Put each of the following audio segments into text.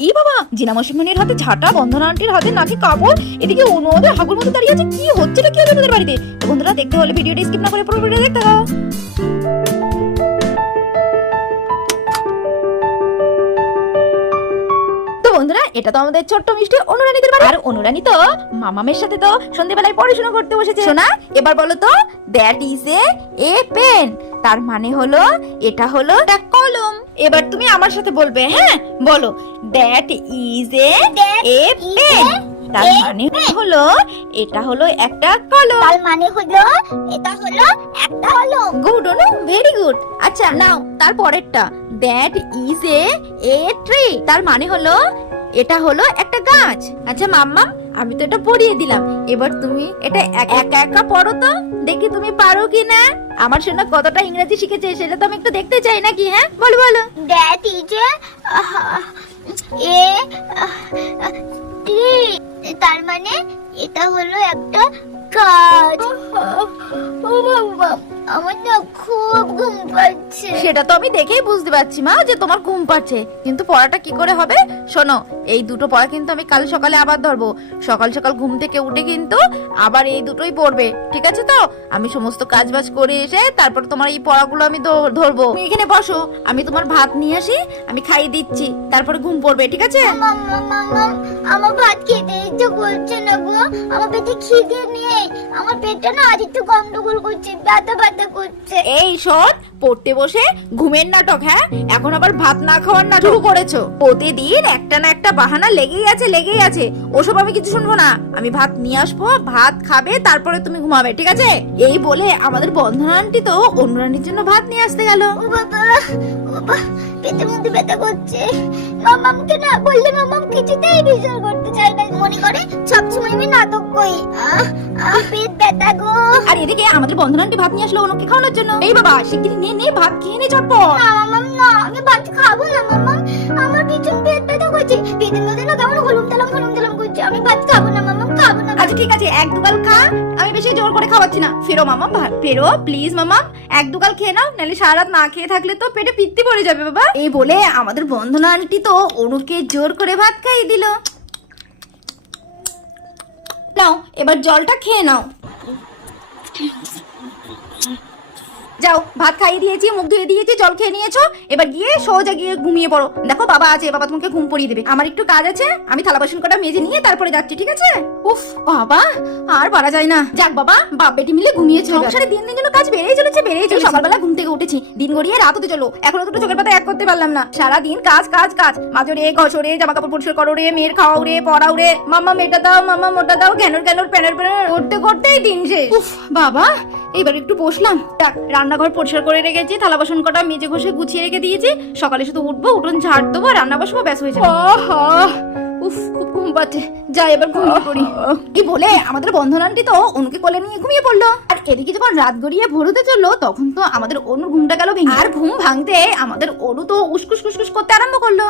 এই বাবা, জিনা মাসিমণির হাতে ঝাঁটা, বন্ধনা আন্টির হাতে নাকি কাপড়, এদিকে অনুদের হাগুর মতো দাঁড়িয়ে আছে। কি হচ্ছে না কি হবে ওদের বাড়িতে? তো বন্ধুরা, দেখতে হলে ভিডিওটা স্কিপ না করে পুরো ভিডিও দেখতে দাও। তো বন্ধুরা, এটা তো আমাদের ছোট্ট মিষ্টি অনুরানীদের বাড়ি। আর অনুরানী তো মামামের সাথে তো সন্ধ্যেবেলায় পড়াশোনা করতে বসেছে। শোনা, এবার বলো তো, দ্যাট ইজ এ পেন। তার মানে হলো এটা হলো একটা কলম। এবার তুমি আমার সাথে বলবে, হ্যাঁ বলো, দ্যাট ইজ এ পেন। তার মানে হলো এটা হলো একটা কলম। তার মানে হলো এটা হলো একটা হলো। গুড অনু, ভেরি গুড। আচ্ছা নাও তার পরেরটা, দ্যাট ইজ এ ট্রি। তার মানে হলো এটা হলো একটা গাছ। আচ্ছা মাম্মা, আমি তো এটা পড়িয়ে দিলাম, এবার তুমি এটা একা একা পড়ো তো, দেখি তুমি পারো কিনা। আমার শোনা কতটা ইংরেজি শিখেছে সেটা তো আমি একটু দেখতে চাই নাকি। হ্যাঁ বলো বলো। That is a tree. তার মানে এটা হলো একটা গাছ। ও বাবা, আমার না খুব ঘুম পাচ্ছে। সেটা তো আমি দেখেই বুঝতে পারছি মা যে তোমার ঘুম পাচ্ছে, কিন্তু পড়াটা কি করে হবে? শোনো, এই দুটো পড়া কিন্তু আমি কাল সকালে আবার ধরবো। সকাল সকাল ঘুম থেকে উঠে কিন্তু আবার এই দুটোই পড়বে, ঠিক আছে তো? আমি সমস্ত কাজ বাজ করে এসে তারপর তোমার এই পড়াগুলো আমি ধরবো। তুমি এখানে বসো, আমি তোমার ভাত নিয়ে আসি, আমি খাইয়ে দিচ্ছি, তারপরে ঘুম পড়বে, ঠিক আছে? আমার ভাত খেতে ইচ্ছে করছে না গো। আমার পেটে খিদে নেই। আমার পেটটা না আজ একটু গন্ডগোল করছে, ব্যথা ব্যথা করছে। এই শোন, পড়তে বসে ঘুমের নাটক, হ্যাঁ? এখন আবার ভাত না খাওয়ার নাটক শুরু করেছো। প্রতিদিন একটা না একটা বাহানা লেগেই আছে। ওসব আমি কিছু শুনবো না। আমি ভাত নিয়ে আসবো, ভাত খাবে, তারপরে তুমি ঘুমাবে, ঠিক আছে? এই বলে আমাদের বন্ধনা আন্টি তো অনুরানীর জন্য ভাত নিয়ে আসতে গেল। ও বাবা, পেটের মধ্যে ব্যথা করছে। মামামকে না বললে মামাম কিছুতেই বিচার করতে চায় না। মনে করে সবসময় আমি নাটক করি। পেট ব্যথা গো। আর এদিকে আমাদের বন্ধনা আন্টি ভাত নিয়ে আসলো অনুকে খাওয়ানোর জন্য। এই বাবা, শিগগিরি নে ভাত খেয়ে নে চটপট। না মামাম না, আমি ভাত খাবো না মামাম। আমার ভীষণ পেট ব্যথা করছে। পেটের মধ্যে না কেমন গলম তালাম করছে। আমি ভাত খাবো না মামাম, খাবো না। আচ্ছা ঠিক আছে, এক দুগাল খা, আমি বেশি জোর করে খাওয়াচ্ছি না। ফেরো মামা, ফেরো প্লিজ মামা, এক দুগাল খেয়ে নাও, নাহলে সারা রাত না খেয়ে থাকলে তো পেটে পিত্তি পড়ে যাবে বাবা। এই বলে আমাদের বন্ধনা আন্টি তো অনুকে জোর করে ভাত খাইয়ে দিল। নাও এবার জলটা খেয়ে নাও। যাও, ভাত খাইয়ে দিয়েছি, মুখ ধুয়ে দিয়েছি, জল খেয়ে নিয়েছো, এবার গিয়ে সোজা গিয়ে ঘুমিয়ে পড়ো। দেখো বাবা আছে, বাবা তোমাকে ঘুম পড়িয়ে দেবে। আমার একটু কাজ আছে, আমি থালা বাসন কটা মেজে নিয়ে তারপরে যাচ্ছি, ঠিক আছে? উফ বাবা, আর পারা যায় না। যাক বাবা, বাপ বেটি মিলে ঘুমিয়েছে। সংসারে দিন দিন যেন কাজ বেড়েই চলেছে। সকালবেলা ঘুম থেকে উঠেছি, দিন গড়িয়ে রাত হতে চলো, এখনো দুটো চোখের পাতা এক করতে পারলাম না। সারা দিন কাজ মাজরে ঘষরে, জামা কাপড় পরিষ্কার করো রে, মেয়ের খাওয়াও রে, পড়াও রে, মাম্মা মেটা দাও, মাম্মা মোটা দাও, ঘ্যানোর প্যানের করতে করতেই দিন শেষ। উফ বাবা, এইবার একটু বসলাম। রান্নাঘর পরিষ্কার করে রেখেছি, থালা বাসন কটা মেজে ঘষে গুছিয়ে রেখে দিয়েছি। সকালে শুধু উঠবো, উঠোন ঝাড় দেবো, রান্না বসবো, ব্যাস হয়ে যাবে। উফ, খুব ঘুম পাচ্ছে, যাই এবার ঘুমিয়ে পড়ি। কি বলে আমাদের বন্ধন আন্টি তো অনুকে কোলে নিয়ে ঘুমিয়ে পড়লো। আর এদিকে যখন রাত গড়িয়ে ভোর হতে চললো, তখন তো আমাদের অনুর ঘুমটা গেল ভেঙে। আর ঘুম ভাঙতে আমাদের অনু তো উসকুস করতে আরম্ভ করলো।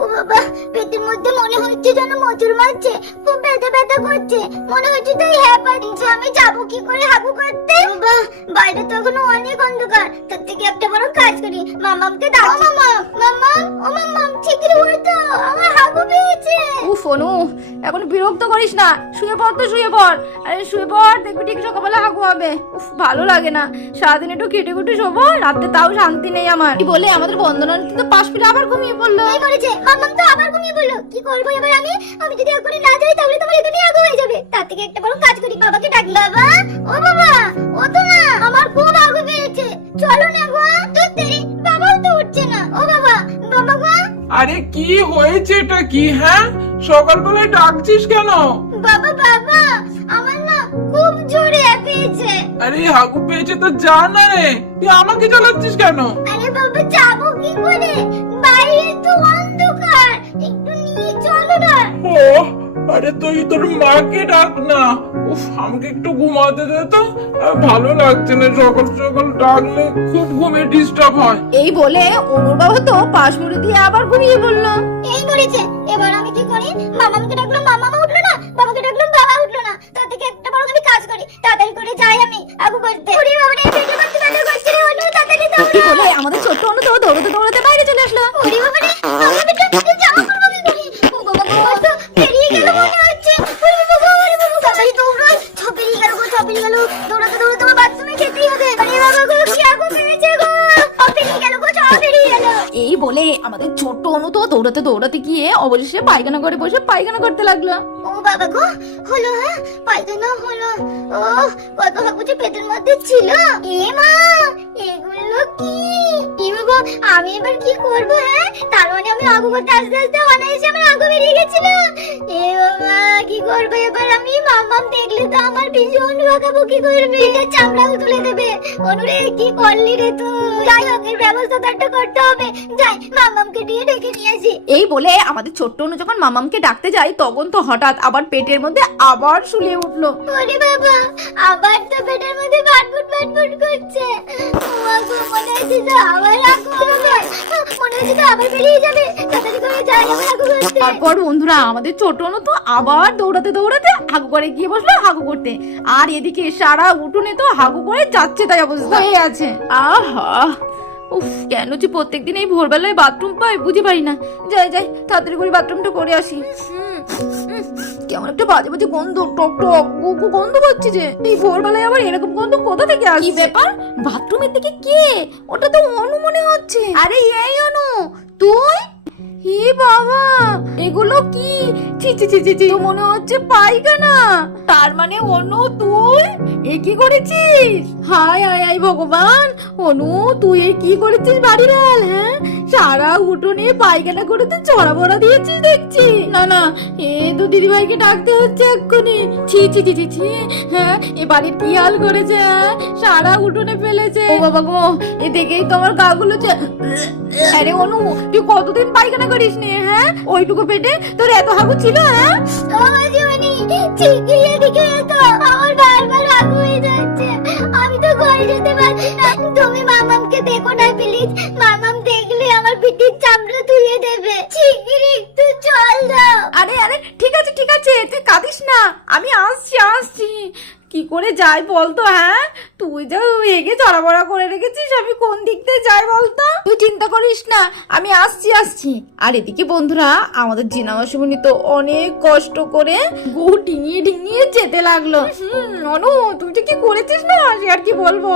ও বাবা, পেটের মধ্যে মনে হচ্ছে যেন মজুর মারছে। খুব ব্যথা করছে। মনে হচ্ছে তাই হ্যাঁ পাচ্ছে। আমি যাবো কি করে হাগু করতে? বাবা, বাইরে তো এখনো অনেক অন্ধকার। তার থেকে একটা বড় কাজ করি, মামামকে দাও। মামাম ঠিকই হয়তো আমার হাগু পেয়েছে। উফ অনু, এখন বিরক্ত করিস না, শুয়ে পড় তো, শুয়ে পড়। আরে শুয়ে পড়, দেখবি ঠিক সকালবেলা হাগু হবে। উফ, ভালো লাগে না, সারাদিন একটু খেটে খুটে শোবো, রাতে তাও শান্তি নেই আমার। কি বলে আমাদের বন্ধনা তো পাশ ফিরে আবার ঘুমিয়ে পড়লো। এই মরেছে, মামাম তো আবার ঘুমিয়ে পড়লো। কি করবো এবার আমি যদি এখনই না যাই তাহলে তোমার এখানে হাগু হয়ে যাবে। তার থেকে একটা বড় কাজ করি, বাবাকে ডাকি। বাবা, ও বাবা, ও তো না, আমার খুব হাগু পেয়েছে, চলো না গো। তোর দেরি, বাবাও তো উঠছে না। ও বাবা গো। আরে কি হয়েছে, এটা কি? হ্যাঁ, সকালবেলায় ডাকছিস কেন? বাবা, আমার না খুব জোরে পেয়েছে। আরে হাগু পেয়েছে তো যা না রে, তুই আমাকে জ্বালাচ্ছিস কেন? আরে বাবা, যাবো কি করে? বাইরে তো অন্ধকার, একটু নিয়ে চলো না। ও, আরে তুই তোর মাকে ডাক না। উফ, আমাকে একটু ঘুমাতে দে তো, ভালো লাগছে না। সকাল সকাল ডাকলে খুব ঘুমে ডিস্টার্ব হয়। এই বলে অনুর বাবা তো পাশ মুড়ে দিয়ে আবার ঘুমিয়ে পড়লো। এই মরেছে, এবার আমি কি করি? মামাকে ডাকলাম, মামা উঠলো না। বাবাকে ডাকলাম, বাবা উঠলো না। তার থেকে একটা বড় আমি কাজ করি, তাড়াতাড়ি করে যাই আমি আগু করতে। ওরে বাবা রে, পেটে ব্যথা করছে রে, ওঠো তাড়াতাড়ি দাও। কি বলে আমাদের ছোট্ট অনু তো দৌড়তে বাইরে চলে আসলো। ওরে বাবা রে, আমার পেটে যাও। দৌড়াতে দৌড়াতে গিয়ে অবশেষে পায়খানা করে বসে পায়খানা করতে লাগলো। ও বাবা গো, হলো হ্যাঁ, পায়খানা হলো। ও কত হাগুছে পেটের মধ্যে ছিল। এ মা, এগুলো কি? এ বাবা, আমি এবার কি করবো? হ্যাঁ, তার মানে আমি আগু করতে আস্তে আস্তে অনায়াসে আমার আগু বেরিয়ে গেছিল। এ বাবা, কি করবো এবার আমি? মাম্মাম দেখলে তো আমার ভীষণ বকাবকি করবে, পেটের চামড়াও তুলে দেবে। অনুরে কি করলি রে তুই? যাই হোক, এর ব্যবস্থা তো একটা করতে হবে। যাই, মাম্মামকে দিয়ে ডেকে নিয়ে আসি। এই বলে আমাদের ছোট্ট অনু যখন মামামকে ডাকতে যায় তখন তো হঠাৎ আবার পেটের মধ্যে আবার শুলিয়ে উঠলো। ওরে বাবা, আবার তো পেটের মধ্যে বাটবুট করছে। মা গো, মনে হচ্ছে যে আবার আগু হবে। মনে হচ্ছে যে আবার বেরিয়ে যাবে। তাড়াতাড়ি করে যাই আবার আগু করতে। তারপর বন্ধুরা আমাদের ছোট অনু তো আবার দৌড়াতে দৌড়াতে হাগু করে গিয়ে বসলো হাগু করতে। আর এদিকে সারা উঠোনে তো হাগু করে যাচ্ছে তাই অবস্থা হয়ে আছে। আহা, উফ, কেন যে প্রত্যেকদিন এই ভোরবেলায় বাথরুম পাই বুঝি পারি না। যাই যাই, তাড়াতাড়ি করে বাথরুমটা করে আসি। কেমন একটা বাজে বাজে গন্ধ, টক টক গু গন্ধ পাচ্ছি যে। এই ভোরবেলায় আবার এরকম গন্ধ কোথা থেকে আসছে? কি ব্যাপার? বাথরুমের দিকে কে? ওটা তো অনু মনে হচ্ছে। আরে এই অনু, তুই? হে বাবা, এগুলো কি? ছি ছি ছি ছি ছি, মনে হচ্ছে পায়খানা। তার মানে অনু তুই এ কি করেছিস? হায় হায় হায় ভগবান, অনু তুই এ কি করেছিস বাড়ির হাল? হ্যাঁ, সারা উঠোনে পায়খানা করে তুই চড়া বড়া দিয়েছিস দেখছি। না না, এ তো দিদিভাইকে ডাকতে হচ্ছে এক্ষুনি। ছি ছি ছি ছি ছি, হ্যাঁ এ বাড়ির কি হাল করেছে? হ্যাঁ, সারা উঠোনে ফেলেছে। ও বাবা গো, এ দেখেই তো আমার গা গুলো। আরে অনু, তুই কতদিন পায়খানা করিস নি? হ্যাঁ, ওইটুকু পেটে তোর এত হাগু ছিল? হ্যাঁ, ও জীবনী, ঠিকই এদিকে এতো। আমার বারবার আগু হয়ে যাচ্ছে। আমি তো ঘরে যেতে পারছি না। তুমি মামামকে দেখো না প্লিজ। মামাম দেখলে আমার পিঠির চামড়া তুলে দেবে। ঠিকই একটু চল দাও। আরে আরে, ঠিক আছে ঠিক আছে, তুই কাঁদিস না, আমি আসছি আসছি। কি করে যাই বলতো? হ্যাঁ, তুই যা এগে চড়াবড়া করে রেখেছিস, আমি কোন দিক দিয়ে যাই বলতো? তুই চিন্তা করিস না, আমি আসছি আসছি। আর এদিকে বন্ধুরা আমাদের জিনা মাসিমণি তো অনেক কষ্ট করে গু ডিঙিয়ে ডিঙিয়ে যেতে লাগলো। অনু, তুই যে কি করেছিস না সে আর কি বলবো।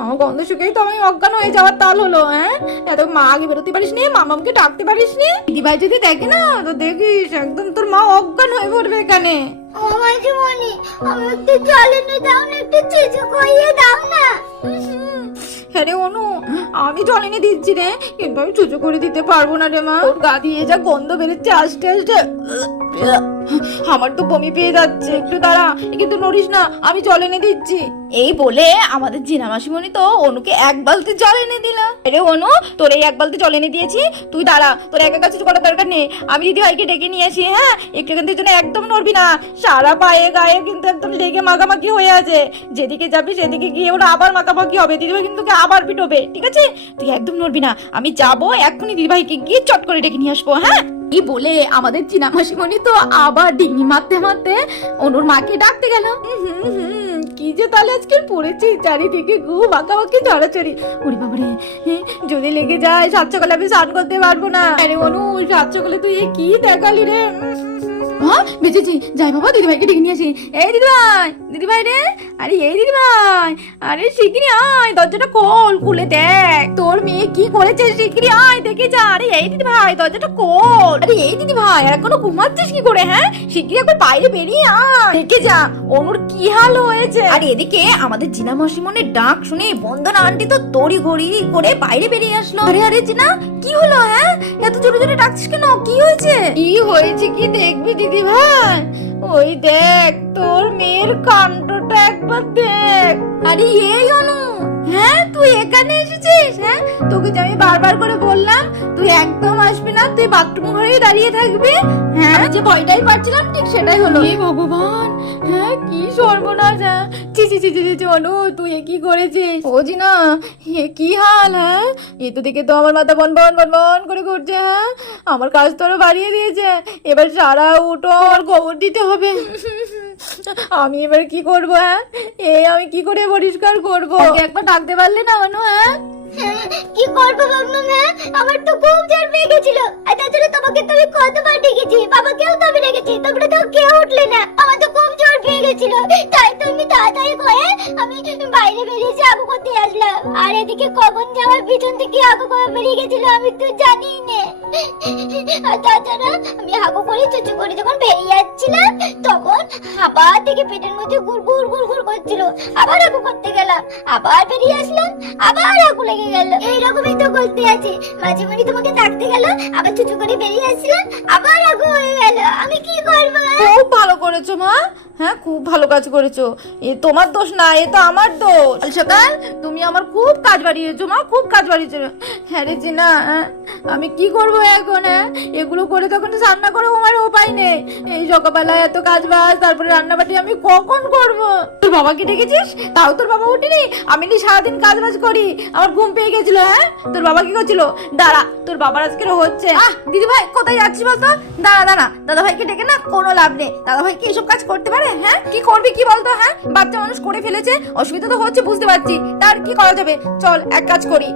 আমার গন্ধ শুকেই তো আমি অজ্ঞান হয়ে যাওয়ার তাল হলো। হ্যাঁ, এত মা আগে বেরোতে পারিস নি, মামামকে ডাকতে পারিস নি। দিদিভাই যদি দেখে না তো দেখিস একদম তোর মা অজ্ঞান হয়ে পড়বে এখানে। ও মা জীবনী, আমি একটু জল এনে দাও না, একটু চিচু করিয়ে দাও না। হ্যাঁ রে অনু, আমি জল এনে দিচ্ছি রে, কিন্তু আমি চুচু করে দিতে পারবো না রে মা। তোর গা দিয়ে যা গন্ধ বেরোচ্ছে আস্তে আস্তে, আমার তো বমি পেয়ে যাচ্ছে। একটু দাঁড়া, কিন্তু নড়িস না, আমি জল এনে দিচ্ছি। এই বলে আমাদের জিনা মাসিমণি তো অনুকে এক বালতি জল এনে দিল। আরে অনু, তোর এই এক বালতি জল এনে দিয়েছি, তুই দাঁড়া, তোর একা কাছে করার দরকার নেই, আমি দিদি ভাইকে ডেকে নিয়ে আসি। হ্যাঁ, একটু কিন্তু জন্য একদম নড়বি না, সারা পায়ে গায়ে কিন্তু একদম লেগে মাখামাখি হয়ে আছে। যেদিকে যাবি সেদিকে গিয়ে ওরা আবার মাখামাখি হবে, দিদিভাই কিন্তু তোকে আবার পিটবে, ঠিক আছে? তুই একদম নড়বি না, আমি যাবো এক্ষুনি দিদিভাইকে গিয়ে চট করে ডেকে নিয়ে আসবো। হ্যাঁ, এই বলে আমাদের চীনা মাসিমণি তো আবার ডিঙি মারতে মারতে অনুর মাকে ডাকতে গেল। কি যে তাহলে আজকে পড়েছি, চারিদিকে গু মাখামাখি ঝড়াচড়ি। ওরে বাবারে, যদি লেগে যায় সাত সকালে আমি স্নান করতে পারবো না। আরে অনু, সাত সকালে তুই এ কি দেখালি রে? হ্যাঁ, বেঁচেছি, যাই বাবা দিদিভাইকে ডেকে নিয়ে আসি। এই দিদিভাই, দিদিভাই রে, আরে এই দিদিভাই, আরে শিগগিরি আয়, দরজাটা খোল, খুলে দেখ তোর মেয়ে কি করেছে, শিগগিরি আয় দেখে যা। আরে এই দিদিভাই, দরজাটা খোল। আরে এই দিদিভাই, আর এখনো ঘুমাচ্ছিস কি করে? হ্যাঁ, শিগগিরি একবার বাইরে বেরিয়ে আয়, দেখে যা অনুর কি হাল হয়েছে। আর এদিকে আমাদের জিনা মাসিমণির ডাক শুনে বন্দনা আন্টি তো তড়ি ঘড়ি করে বাইরে বেরিয়ে আসলো। আরে আরে জিনা, কি হলো? হ্যাঁ, এত জোরে জোরে ডাকছিস কেন? কি হয়েছে? কি হয়েছে কি দেখবি দিদি ভাই? ওই দেখ তোর মেয়ের কাণ্ডটা একবার দেখ। আরে এই অনু, হ্যাঁ তুই এখানে এসেছিস? হ্যাঁ, তোকে যে আমি বারবার করে বললাম তুই একদম আসবি না, তুই বাথরুম ঘরেই দাঁড়িয়ে থাকবি। হ্যাঁ, আমি যে ভয়টাই পাচ্ছিলাম ঠিক সেটাই হলো। হে ভগবান, হ্যাঁ কি সর্বনাশ। হ্যাঁ, ছি ছি ছি ছি অনু, তুই এ কি করেছিস? ও জি না, এ কি হাল? হ্যাঁ, এ তো দেখে তো আমার মাথা বন বন বন বন করে ঘুরছে। হ্যাঁ, আমার কাজ তো আরো বাড়িয়ে দিয়েছে, এবার সারা উঠো আর খবর দিতে হবে। আমি এবার কি করবো? হ্যাঁ, আমি কি করে পরিষ্কার করবো? একবার ডাকতে পারলে না অনু? হ্যাঁ, কি করবো বাবা? হ্যাঁ, আমার তো খুব জ্বর পেয়ে গেছিল। আর তাছাড়া তোমাকে তো আমি কতবার ডেকেছি, বাবাকেও তো আমি ডেকেছি, তোমরা তো কেউ উঠলে না। আমার তো খুব জ্বর পেয়ে গেছিল, তাই তো আমি তাড়াতাড়ি করে আমি বাইরে বেরিয়েছি, আগু করতে আসলাম। আর এদিকে কখন যে আমার পিছন থেকে আগু করে বেরিয়ে গেছিল আমি তো জানি না। আর তাছাড়া আমি হাগু করে চুচু করে যখন বেরিয়ে যাচ্ছিলাম তখন আবার থেকে পেটের মধ্যে গুড় গুড় গুড় গুড় করছিল। আবার হাগু করতে গেলাম, আবার বেরিয়ে আসলাম, আবার হাগু লেগে গেল। এইরকমই তো করতে আছে, মাঝে মাঝে তোমাকে ডাকতে গেল, আবার চুচু করে বেরিয়ে আসছিলাম, আবার হাগু হয়ে গেল। আমি কি করবো? খুব ভালো করেছো মা, হ্যাঁ খুব ভালো কাজ করেছো। এ তোমার দোষ না, এ তো আমার দোষ। কাল সকাল তুমি আমার খুব কাজ বাড়িয়েছো মা, খুব কাজ বাড়িয়েছো। হ্যাঁ রে জিনা, আমি কি করবো এখন? এগুলো করে তখন রান্না করে আমার উপায় নেই। এই সকালবেলায় এত কাজ বাজ, তারপরে রান্নাবাটি আমি কখন করবো? তোর বাবাকে ডেকেছিস? তাও তোর বাবা উঠিনি। আমি নি সারাদিন কাজ বাজ করি, আমার ঘুম পেয়ে গেছিল। হ্যাঁ তোর বাবা কি করছিল? দাঁড়া, তোর বাবার আজকের হচ্ছে। দিদি ভাই কোথায় যাচ্ছিস বলতো? দাঁড়া দাঁড়া, দাদা ভাইকে ডেকে না কোনো লাভ নেই। দাদা ভাই কি এসব কাজ করতে পারে? হ্যাঁ কি করবি কি বলতো? হ্যাঁ বাচ্চা মানুষ করে ফেলেছে, অসুবিধা তো হচ্ছে বুঝতে পারছি, তার কি করা যাবে? চল এক কাজ করি,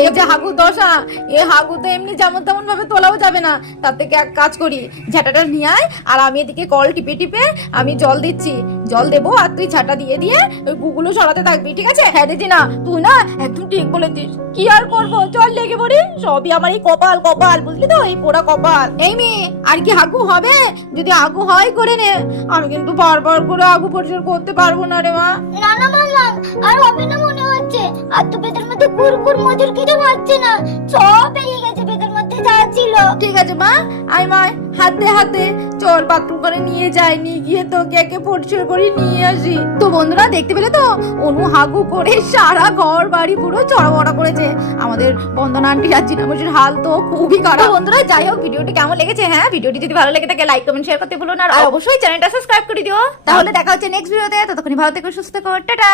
এই যে হাগু দশা, এই হাগু তো এমনি যেমন তেমন ভাবে তোলাও যাবে না। তার থেকে এক কাজ করি, ঝাঁটাটা নিয়ে আয়, আর আমি এদিকে কল টিপে টিপে আমি জল দিচ্ছি, জল দেবো, আর তুই ঝাঁটা দিয়ে দিয়ে ওই গুগুলো সরাতে থাকবি, ঠিক আছে? হ্যাঁ দিদি না, তুই না একদম ঠিক বলেছিস। কি আর করবো, চল লেগে পড়ি। সবই আমার এই কপাল কপাল, বুঝলি তো, এই পোড়া কপাল। এই মেয়ে, আর কি হাগু হবে? যদি হাগু হয় করে নে, আমি কিন্তু বারবার করে হাগু পরিষ্কার করতে পারবো না রে মা। না না মামা, আর হবে না মনে হচ্ছে। আর তো পেটের মধ্যে গুড় গুড় মজুর কিছু হচ্ছে না, সব বেরিয়ে গেছে পেটের মধ্যে যা ছিল। ঠিক আছে মা, আয় মায় হাতে হাতে চল বাথরুম করে নিয়ে যাই, নিয়ে গিয়ে তোকে একে পরিষ্কার করে নিয়ে আসি। তো বন্ধুরা দেখতে পেলে তো, অনু হাগু করে সারা ঘর বাড়ি পুরো চড়াবড়া করেছে। আমাদের বন্দনা আন্টি আর জিনামুজির হাল তো খুবই খারাপ। বন্ধুরা যাই হোক, ভিডিওটি কেমন লেগেছে? হ্যাঁ ভিডিওটি যদি ভালো লেগে থাকে লাইক কমেন্ট শেয়ার করতে ভুলো না, আর অবশ্যই চ্যানেলটা সাবস্ক্রাইব করে দিও। তাহলে দেখা হচ্ছে নেক্সট ভিডিওতে, ততক্ষণ ভালো থেকো, সুস্থ থেকো, টাটা।